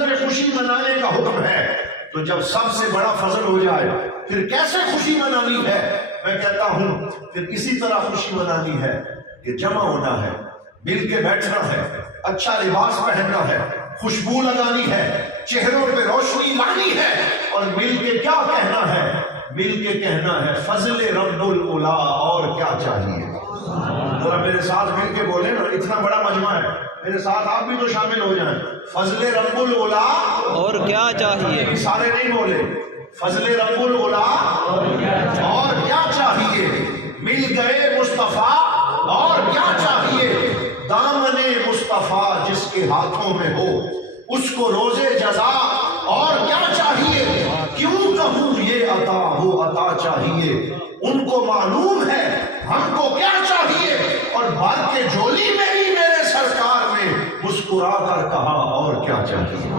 فضل میں خوشی منانے کا حکم ہے تو جب سب سے بڑا فضل ہو جائے پھر کیسے خوشی منانی ہے؟ میں کہتا ہوں پھر اسی طرح خوشی منانی ہے کہ جمع ہونا ہے، مل کے بیٹھنا ہے، اچھا لباس پہننا ہے، خوشبو لگانی ہے، چہروں پہ روشنی لانی ہے، اور مل کے کیا کہنا ہے؟ مل کے کہنا ہے فضل رب الاولا، اور کیا چاہیے؟ ذرا میرے ساتھ مل کے بولیں نا، اتنا بڑا مجمع ہے، میرے ساتھ آپ بھی تو شامل ہو جائیں. فضل رب الاولا، اور کیا چاہیے؟ سارے نہیں بولے. فضل رب الاولا اور کیا چاہیے؟ مل گئے مصطفیٰ اور کیا چاہیے؟ دامن مصطفیٰ جس کے ہاتھوں میں ہو اس کو روزے جزا اور کیا چاہیے؟ کیوں کہوں یہ عطا وہ عطا چاہیے، ان کو معلوم ہے ہم کو کیا چاہیے. اور بھر کے جھولی میں ہی میرے سرکار نے مسکرا کر کہا اور کیا چاہیے.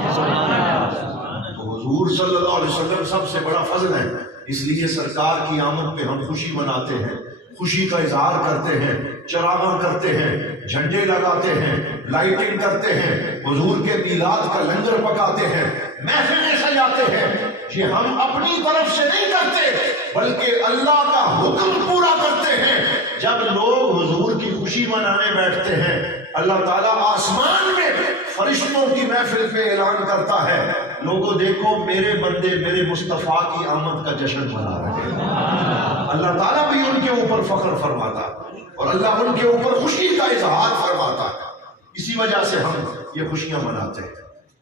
تو حضور صلی اللہ علیہ وسلم سب سے بڑا فضل ہے، اس لیے سرکار کی آمد پہ ہم خوشی مناتے ہیں، خوشی کا اظہار کرتے ہیں، چراغاں کرتے ہیں، جھنڈے لگاتے ہیں، لائٹنگ کرتے ہیں، حضور کے میلاد کا لنگر پکاتے ہیں، محفلیں سجاتے ہیں. یہ ہم اپنی طرف سے نہیں کرتے بلکہ اللہ کا حکم پورا کرتے ہیں. جب لوگ حضور کی خوشی منانے بیٹھتے ہیں اللہ تعالیٰ آسمان میں فرشتوں کی محفل پہ اعلان کرتا ہے لوگوں دیکھو میرے بندے میرے مصطفیٰ کی آمد کا جشن منا رہے ہیں. اللہ تعالیٰ بھی ان کے اوپر فخر فرماتا اور اللہ ان کے اوپر خوشی کا اظہار فرماتا ہے. اسی وجہ سے ہم یہ خوشیاں مناتے ہیں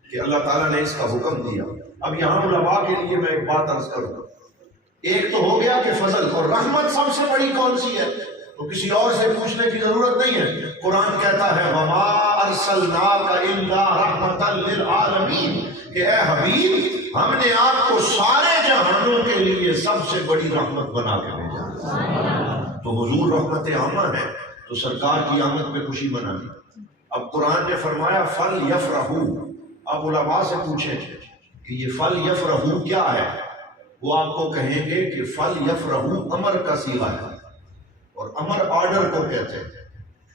کہ اللہ تعالیٰ نے اس کا حکم دیا. اب یہاں علماء کے لیے میں ایک بات عرض کروں، ایک تو ہو گیا کہ فضل اور رحمت سب سے بڑی کون سی ہے تو کسی اور سے پوچھنے کی ضرورت نہیں ہے. قرآن کہتا ہے وما ارسلناک الا رحمتا للعالمین، کہ اے حبیب ہم نے آپ کو سارے جہانوں کے لیے سب سے بڑی رحمت بنا کے بھیجا. تو حضور رحمت عامہ ہے تو سرکار کی آمد پہ خوشی منانی. اب قرآن نے فرمایا فل یفرحوا. اب علماء سے پوچھیں کہ یہ فل یفرحوا کیا ہے، وہ آپ کو کہیں گے کہ فل یفرحوا امر کا صیغہ ہے اور امر آرڈر کو کہتے ہیں.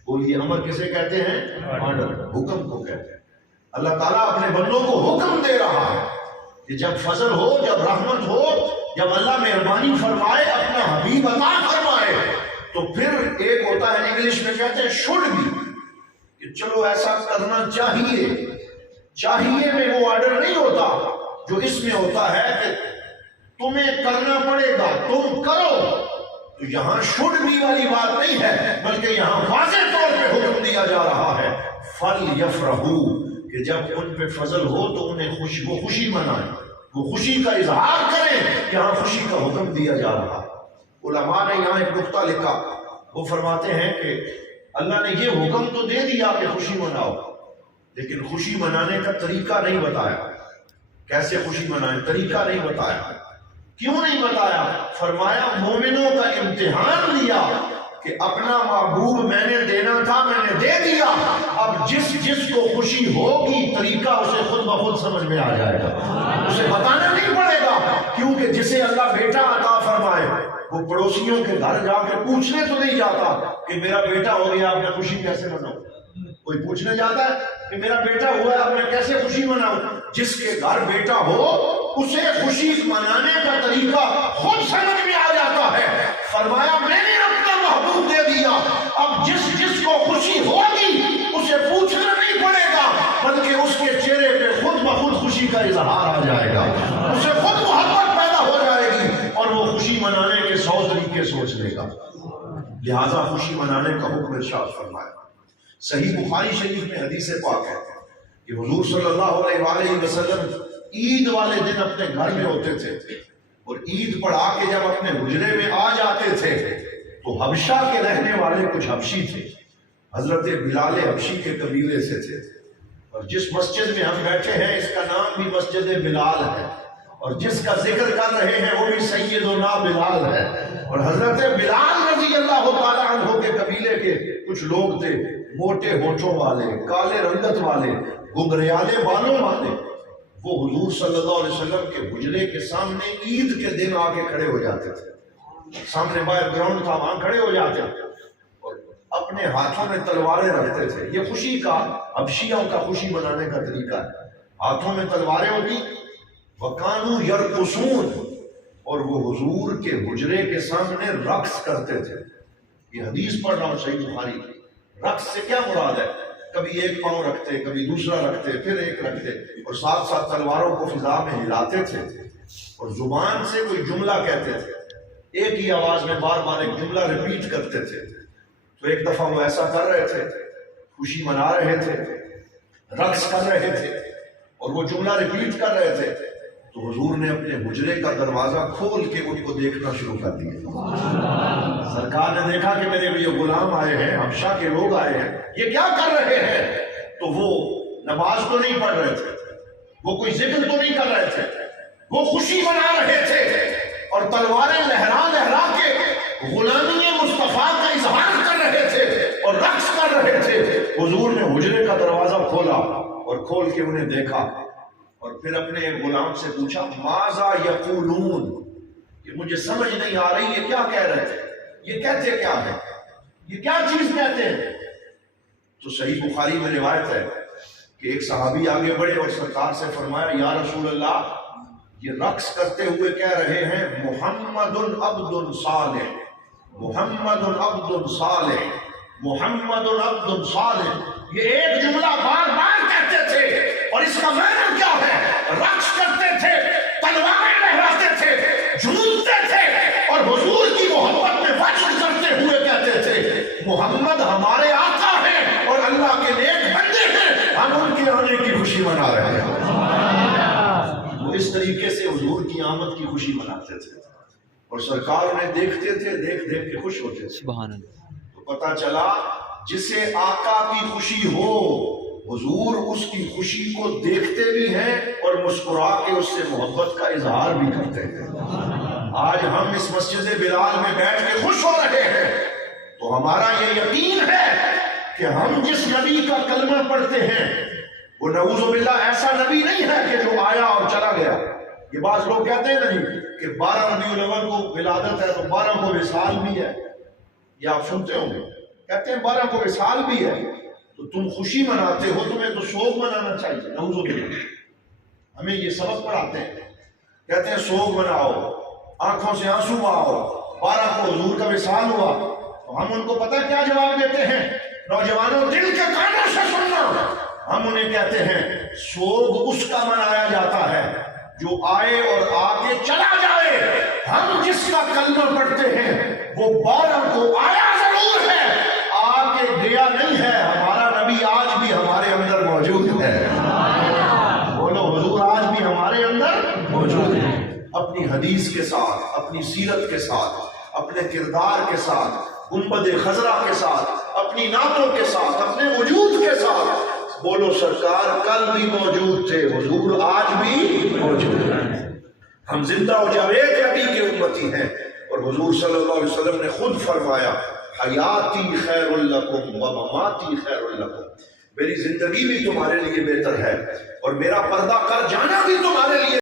بولیے امر کسے کہتے ہیں؟ آرڈر، حکم کو کہتے ہیں. اللہ تعالیٰ اپنے بندوں کو حکم دے رہا ہے کہ جب فضل ہو، جب رحمت ہو، جب اللہ مہربانی فرمائے، اپنا حبیب عطا فرمائے، تو پھر ایک ہوتا ہے انگلش میں کہتے ہیں شوڈ بھی، کہ چلو ایسا کرنا چاہیے. چاہیے میں وہ آرڈر نہیں ہوتا جو اس میں ہوتا ہے کہ تمہیں کرنا پڑے گا تم کرو. تو یہاں شوڈ بھی والی بات نہیں ہے بلکہ یہاں واضح طور پہ حکم دیا جا رہا ہے فل یفرحوا، کہ جب ان پہ فضل ہو تو انہیں وہ خوشی منائیں، وہ خوشی کا اظہار کریں. یہاں خوشی کا حکم دیا جا رہا ہے. علماء نے یہاں ایک نقطہ لکھا، وہ فرماتے ہیں کہ اللہ نے یہ حکم تو دے دیا کہ خوشی مناؤ، لیکن خوشی منانے کا طریقہ نہیں بتایا. کیسے خوشی منائیں طریقہ نہیں بتایا. کیوں نہیں بتایا؟ فرمایا مومنوں کا امتحان لیا کہ اپنا محبوب میں نے دینا تھا میں نے دے دیا، اب جس کو خوشی ہوگی طریقہ اسے خود بخود سمجھ میں آ جائے گا، اسے بتانا نہیں پڑے گا. کیونکہ جسے اللہ بیٹا عطا فرمائے وہ پڑوسیوں کے گھر جا کے پوچھنے تو نہیں جاتا کہ میرا بیٹا ہو گیا آپ نے خوشی کیسے مناؤ. کوئی پوچھنے جاتا ہے کہ میرا بیٹا ہوا ہے اب میں کیسے خوشی مناؤں؟ جس کے گھر بیٹا ہو اسے خوشی منانے کا طریقہ خود سمجھ میں آ جاتا ہے. فرمایا میں نے اپنا محبوب دے دیا، اب جس کو خوشی ہوگی اسے پوچھنا نہیں پڑے گا بلکہ اس کے چہرے پہ خود بخود خوشی کا اظہار آ جائے گا، اسے خود محبت پیدا ہو جائے گی اور وہ خوشی منانے کے 100 طریقے سوچ لے گا. لہذا خوشی منانے کا حکم ارشاد فرمایا. صحیح بخاری شریف میں حدیث پاک ہے کہ حضور صلی اللہ علیہ وآلہ وسلم عید والے دن اپنے گھر میں ہوتے تھے اور عید پڑھا کے جب اپنے حجرے میں آ جاتے تھے تو حبشہ کے رہنے والے کچھ حبشی تھے، حضرت بلال حبشی کے قبیلے سے تھے، اور جس مسجد میں ہم بیٹھے ہیں اس کا نام بھی مسجد بلال ہے اور جس کا ذکر کر رہے ہیں وہ بھی سیدنا بلال ہے. اور حضرت بلال رضی اللہ تعالیٰ عنہ کے قبیلے کے کچھ لوگ تھے، موٹے ہونٹوں والے، کالے رنگت والے، گنگریالے بالوں والے. وہ حضور صلی اللہ علیہ وسلم کے حجرے کے سامنے عید کے دن آ کے کھڑے ہو جاتے تھے. سامنے باہر گراؤنڈ تھا وہاں کھڑے ہو جاتے اور اپنے ہاتھوں میں تلواریں رکھتے تھے. یہ خوشی کا حبشیوں کا خوشی منانے کا طریقہ ہے. ہاتھوں میں تلواریں ہوتی، وَكَانُوا يَرْقُصُونَ، اور وہ حضور کے حجرے کے سامنے رقص کرتے تھے۔ یہ حدیث پڑھ رہا ہوں صحیح بخاری کی۔ رقص سے کیا مراد ہے؟ کبھی ایک پاؤں رکھتے، کبھی دوسرا رکھتے، پھر ایک رکھتے، اور ساتھ ساتھ تلواروں کو فضا میں ہلاتے تھے، اور زبان سے کوئی جملہ کہتے تھے، ایک ہی آواز میں بار بار ایک جملہ ریپیٹ کرتے تھے۔ تو ایک دفعہ وہ ایسا کر رہے تھے، خوشی منا رہے تھے، رقص کر رہے تھے، اور وہ جملہ ریپیٹ کر رہے تھے، تو حضور نے اپنے حجرے کا دروازہ کھول کے ان کو دیکھنا شروع کر دیا۔ سرکار نے دیکھا کہ میرے یہ غلام آئے ہیں، حبشہ کے لوگ آئے ہیں، یہ کیا کر رہے ہیں؟ تو وہ نماز تو نہیں پڑھ رہے تھے، وہ کوئی ذکر تو نہیں کر رہے تھے، وہ خوشی منا رہے تھے، اور تلواریں لہرا لہرا کے غلامی مصطفیٰ کا اظہار کر رہے تھے اور رقص کر رہے تھے۔ حضور نے حجرے کا دروازہ کھولا اور کھول کے انہیں دیکھا، اور پھر اپنے غلام سے پوچھا ماذا یقولون، کہ مجھے سمجھ نہیں آ رہی یہ کیا کہہ رہے تھے، یہ کہتے کیا ہے، یہ کیا چیز کہتے ہیں؟ تو صحیح بخاری میں روایت ہے کہ ایک صحابی آگے بڑھے اور سرکار سے فرمایا یا رسول اللہ، یہ رقص کرتے ہوئے کہہ رہے ہیں محمد عبد صالح، محمد عبد صالح، محمد عبد صالح، یہ ایک جملہ بار بار کہتے تھے، اور اس کا معنی کیا ہے؟ رقص کرتے تھے، تلواریں لہراتے تھے، جھومتے تھے، اور حضور کی محبت میں وصل کرتے ہوئے کہتے تھے محمد ہمارے آقا ہیں اور اللہ کے نیک بندے ہیں، ہم ان کے آنے کی خوشی منا رہے ہیں۔ وہ اس طریقے سے حضور کی آمد کی خوشی مناتے تھے، اور سرکار انہیں دیکھتے تھے، دیکھ دیکھ کے خوش ہوتے تھے۔ سبحان اللہ۔ تو پتہ چلا جسے آقا کی خوشی ہو، حضور اس کی خوشی کو دیکھتے بھی ہیں اور مسکرا کے اس سے محبت کا اظہار بھی کرتے ہیں۔ آج ہم اس مسجد بلال میں بیٹھ کے خوش ہو رہے ہیں تو ہمارا یہ یقین ہے کہ ہم جس نبی کا کلمہ پڑھتے ہیں وہ نعوذ باللہ ایسا نبی نہیں ہے کہ جو آیا اور چلا گیا۔ یہ بعض لوگ کہتے ہیں نہیں کہ 12 ربیع الاول کو ولادت ہے تو 12 کو وصال بھی ہے، یہ آپ سنتے ہوں گے، کہتے ہیں 12 کو وصال بھی ہے، تو تم خوشی مناتے ہو، تمہیں تو سوگ منانا چاہیے۔ نعوذ باللہ، ہمیں یہ سبق پڑھاتے ہیں، کہتے ہیں سوگ مناؤ، آنکھوں سے آنسو بہاؤ، 12 کو حضور کا وصال ہوا، تو ہم ان کو پتہ کیا جواب دیتے ہیں؟ نوجوانوں دل کے کانوں سے سننا، ہم انہیں کہتے ہیں سوگ اس کا منایا جاتا ہے جو آئے اور آ کے چلا جائے۔ ہم جس کا کلمہ پڑھتے ہیں وہ 12 کو آیا ضرور ہے، آ کے گیا نہیں ہے۔ ہمارا نبی آج بھی ہمارے اندر موجود ہے، بولو حضور آج بھی ہمارے اندر موجود ہے، اپنی حدیث کے ساتھ، اپنی سیرت کے ساتھ، اپنے کردار کے ساتھ، گنبد خضرا کے ساتھ، اپنی نعتوں کے ساتھ، اپنے وجود کے ساتھ۔ بولو سرکار کل بھی موجود تھے، حضور آج بھی موجود ہیں۔ ہم زندہ و جاوید نبی کے امتی ہیں، اور حضور صلی اللہ علیہ وسلم نے خود فرمایا حیاتی خیر لکم و مماتی خیر لکم، میری زندگی بھی تمہارے لیے بہتر ہے اور میرا پردہ کر جانا بھی تمہارے لیے